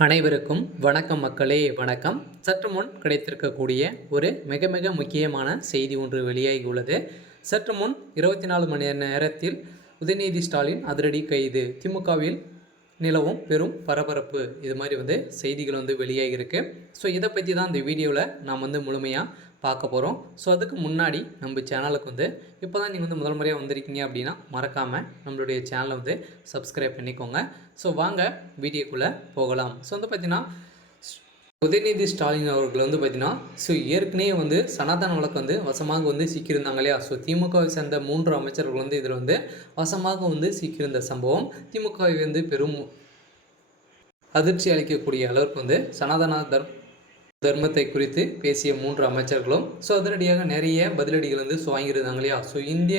அனைவருக்கும் வணக்கம் மக்களே, வணக்கம். சற்று முன் கிடைத்திருக்கக்கூடிய ஒரு மிக மிக முக்கியமான செய்தி ஒன்று வெளியாகி உள்ளது. சற்று முன் 24 மணி நேரத்தில் உதயநிதி ஸ்டாலின் அதிரடி கைது, திமுகவில் நிலவும் பெரும் பரபரப்பு, இது மாதிரி செய்திகள் வெளியாகிருக்கு. ஸோ இதை பற்றி தான் இந்த வீடியோவில் நாம் முழுமையாக பார்க்க போகிறோம். ஸோ அதுக்கு முன்னாடி நம்ம சேனலுக்கு இப்போ தான் நீங்கள் முதல் முறையாக வந்திருக்கீங்க அப்படின்னா மறக்காமல் நம்மளுடைய சேனலை சப்ஸ்கிரைப் பண்ணிக்கோங்க. ஸோ வாங்க வீடியோக்குள்ளே போகலாம். ஸோ பார்த்தீங்கன்னா உதயநிதி ஸ்டாலின் அவர்கள் பார்த்தீங்கன்னா ஸோ ஏற்கனவே சனாதன வழக்கு வசமாக சிக்கியிருந்தாங்க இல்லையா. ஸோ திமுகவை சேர்ந்த 3 அமைச்சர்கள் இதில் வசமாக சிக்கியிருந்த சம்பவம் திமுகவை பெரும் அதிர்ச்சி அளிக்கக்கூடிய அளவுக்கு சனாதன தர்மத்தை குறித்து பேசிய 3 அமைச்சர்களும் ஸோ அதிரடியாக நிறைய பதிலடிகள் வாங்கியிருந்தாங்க இல்லையா. ஸோ இந்திய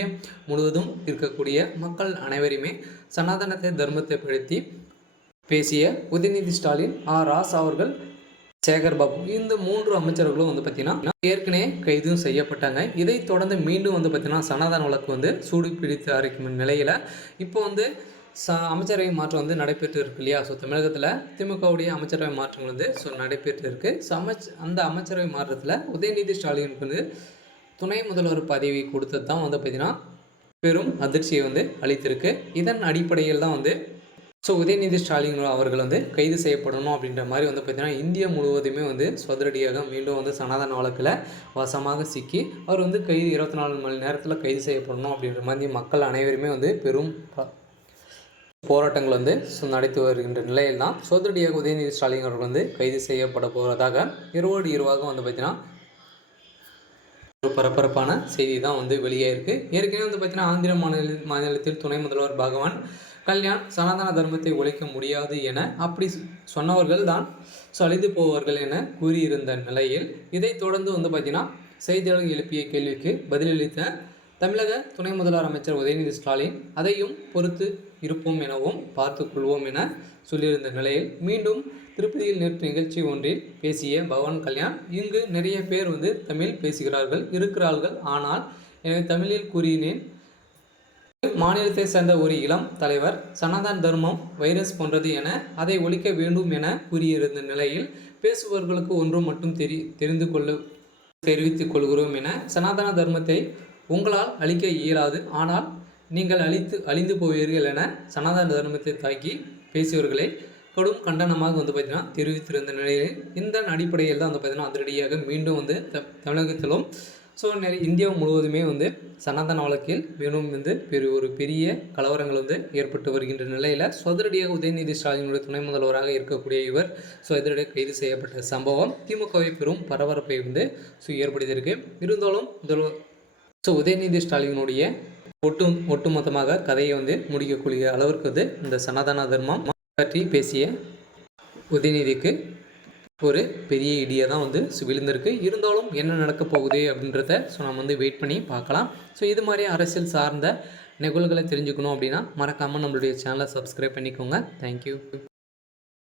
முழுவதும் இருக்கக்கூடிய மக்கள் அனைவருமே சனாதனத்தை தர்மத்தை படுத்தி பேசிய உதயநிதி ஸ்டாலின், ராசா அவர்கள், சேகர் பாபு, இந்த 3 அமைச்சர்களும் பார்த்தீங்கன்னா ஏற்கனவே கைதும் செய்யப்பட்டாங்க. இதை தொடர்ந்து மீண்டும் பார்த்தீங்கன்னா சனாதன வழக்கு சூடு பிடித்து அரைக்கும் நிலையில் இப்போ அமைச்சரவை மாற்றம் நடைபெற்று இருக்கு இல்லையா. ஸோ தமிழகத்தில் திமுகவுடைய அமைச்சரவை மாற்றங்கள் ஸோ நடைபெற்று இருக்கு. ஸோ அந்த அமைச்சரவை மாற்றத்தில் உதயநிதி ஸ்டாலினுக்கு துணை முதல்வர் பதவி கொடுத்தது தான் பார்த்தீங்கன்னா பெரும் அதிர்ச்சியை அளித்திருக்கு. இதன் அடிப்படையில் தான் ஸோ உதயநிதி ஸ்டாலின் அவர்கள் கைது செய்யப்படணும் அப்படின்ற மாதிரி பார்த்தீங்கன்னா இந்தியா முழுவதுமே சதுரடியாக மீண்டும் சனாதன வழக்கில் வசமாக சிக்கி அவர் கைது 24 மணி நேரத்தில் கைது செய்யப்படணும் அப்படின்ற மாதிரி மக்கள் அனைவருமே பெரும் போராட்டங்கள் நடத்தி வருகின்ற நிலையில் தான் சோதரடியாக உதயநிதி ஸ்டாலின் அவர்கள் கைது செய்யப்பட போவதாக இருவோடு இருவாக பார்த்தீங்கன்னா ஒரு பரபரப்பான செய்தி தான் வெளியாயிருக்கு. ஏற்கனவே பார்த்தீங்கன்னா ஆந்திர மாநிலத்தில் துணை முதல்வர் பகவான் கல்யாண் சனாதன தர்மத்தை ஒழிக்க முடியாது என அப்படி சொன்னவர்கள் தான் அழிந்து போவார்கள் என கூறியிருந்த நிலையில் இதை தொடர்ந்து பார்த்தீங்கன்னா செய்தியாளர்கள் எழுப்பிய கேள்விக்கு பதிலளித்த தமிழக துணை முதல்வர் அமைச்சர் உதயநிதி ஸ்டாலின் அதையும் பொறுத்து இருப்போம் எனவும் பார்த்து கொள்வோம் என சொல்லியிருந்த நிலையில் மீண்டும் திருப்பதியில் நேற்று நிகழ்ச்சி ஒன்றில் பேசிய பகவான் கல்யாண், இங்கு நிறைய பேர் தமிழ் பேசுகிறார்கள் இருக்கிறார்கள், ஆனால் எனவே தமிழில் கூறினேன். மாநிலத்தை சேர்ந்த ஒரு இளம் தலைவர் சனாதன தர்மம் வைரஸ் போன்றது என அதை ஒழிக்க வேண்டும் என கூறியிருந்த நிலையில் பேசுபவர்களுக்கு ஒன்றும் மட்டும் தெரிவித்துக் கொள்கிறோம் என சனாதன தர்மத்தை உங்களால் அழிக்க இயலாது, ஆனால் நீங்கள் அழிந்து போவீர்கள் என சனாதன தர்மத்தை தாக்கி பேசியவர்களை கடும் கண்டனமாக பார்த்தீங்கன்னா தெரிவித்திருந்த நிலையில் இந்த அடிப்படையில் தான் பார்த்தீங்கன்னா அதிரடியாக மீண்டும் தமிழகத்திலும் ஸோ இந்தியா முழுவதுமே சனாதன வழக்கில் மீண்டும் ஒரு பெரிய கலவரங்கள் ஏற்பட்டு வருகின்ற நிலையில் அதிரடியாக உதயநிதி ஸ்டாலினுடைய துணை முதல்வராக இருக்கக்கூடிய இவர் அதிரடியாக கைது செய்யப்பட்ட சம்பவம் திமுகவை பெரும் பரபரப்பை ஏற்படுத்தியிருக்கு. இருந்தாலும் உதயநிதி ஸ்டாலினுடைய ஒட்டுமொத்தமாக கதையை முடிக்கக்கூடிய அளவிற்கு இந்த சனாதன தர்மம் பற்றி பேசிய உதயநிதிக்கு ஒரு பெரிய இடியை தான் விழுந்திருக்கு. இருந்தாலும் என்ன நடக்க போகுது அப்படின்றத நாம் வெயிட் பண்ணி பார்க்கலாம். ஸோ இது மாதிரி அரசியல் சார்ந்த நிகழ்வுகளை தெரிஞ்சுக்கணும் அப்படின்னா மறக்காமல் நம்மளுடைய சேனலை சப்ஸ்கிரைப் பண்ணிக்கோங்க. தேங்க்யூ.